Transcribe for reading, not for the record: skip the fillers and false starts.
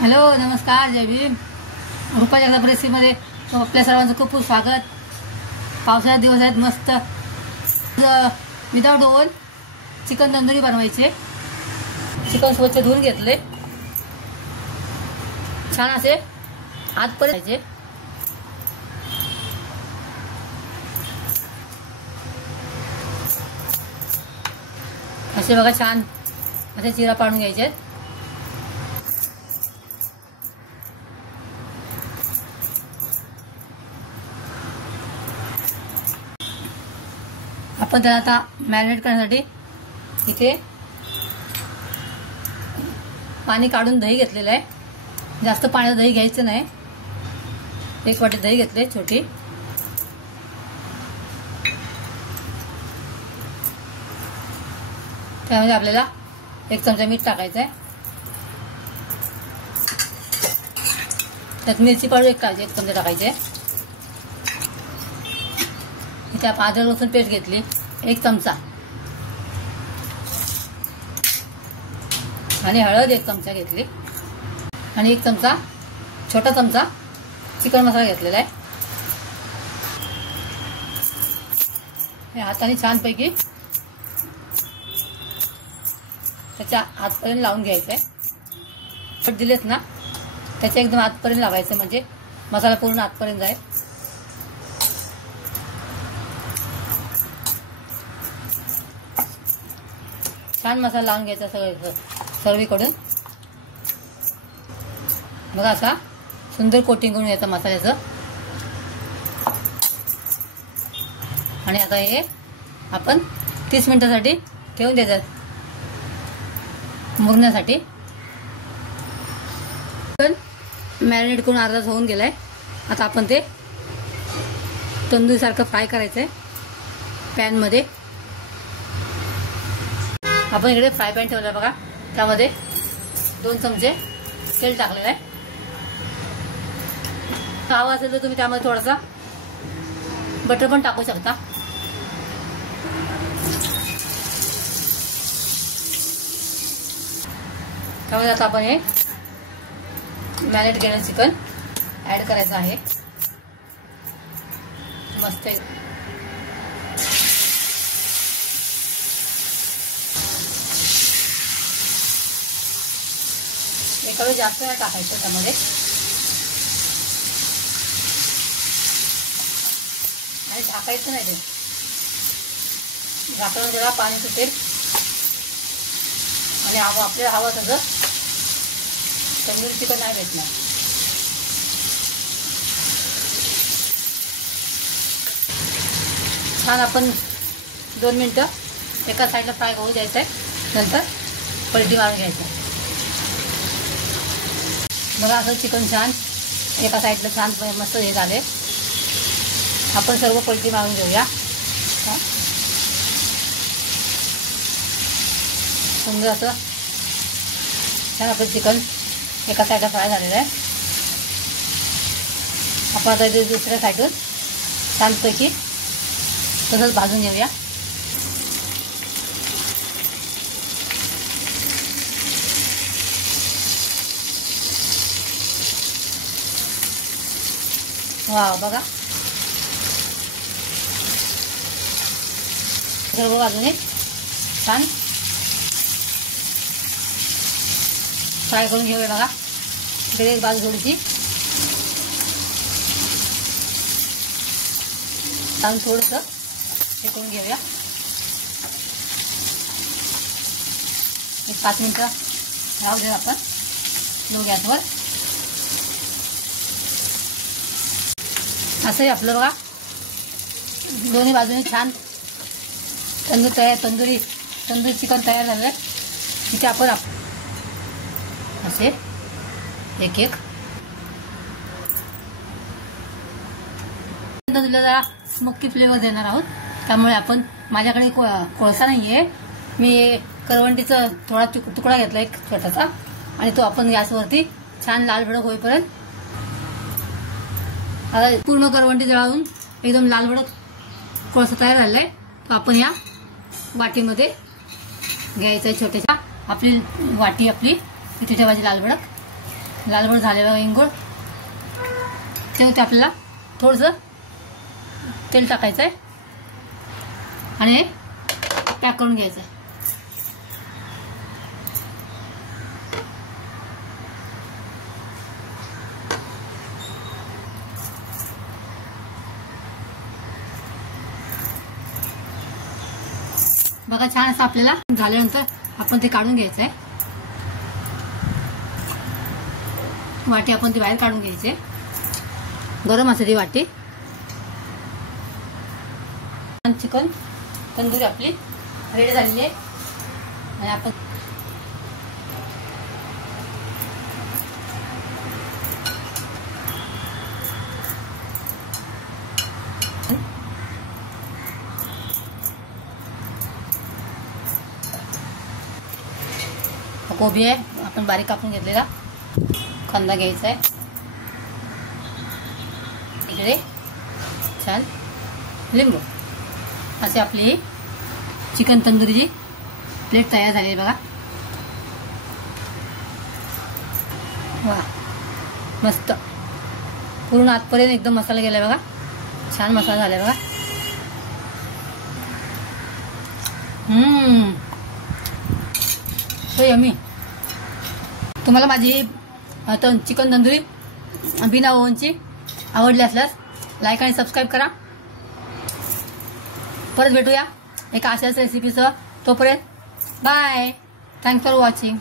Hello नमस्कार जय भीम. रुपा जगताप रेसिपीमध्ये आपल्या सर्वांचं खूप खूप स्वागत. पावसाळ्यात दिवस आहेत मस्त. विदाउट ओव्हन चिकन तंदुरी बनवायचे. चिकन स्वच्छ धुवून घेतले, छान असे आतपर्यंत असे बघा, छान असे चिरा पाडून घ्यायचे. आपण त्याला आता मॅरिनेट करण्यासाठी इथे पाणी काढून दही घेतलेलं आहे. जास्त पाण्याचं दही घ्यायचं नाही. 1 वाटी दही घेतले छोटी. त्यामध्ये आपल्याला 1 चमचा मीठ टाकायचं आहे. त्यात मिरची पावडर 1 चमचा टाकायचे. इथे आपण अद्रक लसूण पेस्ट घेतली 1 चमचा आणि हळद 1 चमचा घेतली आणि 1 चमचा छोटा चमचा चिकन मसाला घेतलेला आहे. हे हाताने छानपैकी त्याच्या आतपर्यंत लावून घ्यायचं आहे. पट दिलेत ना, त्याच्या एकदम आतपर्यंत लावायचं म्हणजे मसाला पूर्ण आतपर्यंत जाईल. छान मसाला लावून घ्यायचा सर्वीकडून. बघा असा सुंदर कोटिंग करून घ्यायचं मसाल्याचं. आणि आता हे आपण 30 मिनिटासाठी ठेवून द्यायचं मुरण्यासाठी. मॅरिनेट करून अर्धा तास होऊन गेलाय. आता आपण ते तंदूरीसारखं फ्राय करायचं आहे पॅनमध्ये. आपण इकडे फ्राय पॅन ठेवला बघा, त्यामध्ये 2 चमचे तेल टाकलेलं आहे. हवा असेल तर तुम्ही त्यामध्ये थोडासा बटर पण टाकू शकता. त्यामध्ये आता आपण हे मॅरिनेट केलेलं चिकन ऍड करायचं आहे. मस्त एका जास्त नाही टाकायचं त्यामध्ये. आणि टाकायचं नाही, ते झाकण जरा पाणी सुटेल आणि आपल्याला हवं तसं तंदुरी चिकन नाही भेटणार. छान आपण 2 मिनिटं एका साईडला फ्राय होऊ द्यायचं आहे. नंतर पलटी मारून घ्यायचं. बघा असं चिकन छान एका साईडला छान मस्त हे झाले. आपण सर्व पलटी मारून घेऊया. सुंदर असं छान आपलं चिकन एका साईडला फ्राय झालेलं आहे. आपण आता दुसऱ्या साईडून छानपैकी तसंच भाजून घेऊया. वाव, बघा सर्व बाजूने छान फ्राय करून घेऊया. बघा इकडे एक बाजू थोडीशी छान थोडंसं हे करून घेऊया. 5 मिनिटं राहू द्या आपण लो गॅसवर. असंही आपलं बघा दोन्ही बाजूने छान तंदुरी चिकन तयार झालं आहे. तिथे आपण असे एक जरा स्मोकी फ्लेवर देणार आहोत. त्यामुळे आपण माझ्याकडे कोळसा नाही आहे. मी करवंटीचा थोडा तुकडा घेतला एक छोटासा आणि तो आपण गॅसवरती छान लाल भडक होईपर्यंत आता पूर्ण करवंटी जळावून एकदम लाल भडक कोळसा तयार झालेला आहे. तो आपण या वाटीमध्ये घ्यायचं आहे. छोट्याशा आपली वाटी आपली इथे ठेवायची लाल भडक. लालभर झाले बघा इंगूळ. तेव्हा आपल्याला थोडंसं तेल टाकायचं आहे आणि पॅक करून घ्यायचं आहे. बघा छान असं आपल्याला झाल्यानंतर आपण ते काढून घ्यायचं आहे. वाटी आपण ती बाहेर काढून घ्यायची. गरम असते ती वाटी. चिकन तंदुरी आपली रेडी झालेली आहे आणि आपण कोबी आहे आपण बारीक कापून घेतलेला. कांदा घ्यायचा आहे. इकडे छान लिंबू. अशी आपली चिकन तंदुरीची प्लेट तयार झाली आहे बघा. वा मस्त पूर्ण आतपर्यंत एकदम मसाला गेलाय बघा. छान मसाला झालाय बघा. So yummy. तुम्हाला माझी चिकन तंदुरी बिना ओव्हनची आवडली असल्यास लाईक आणि सबस्क्राईब करा. परत भेटूया एका अशाच रेसिपीसह. तोपर्यंत बाय. Thanks for watching.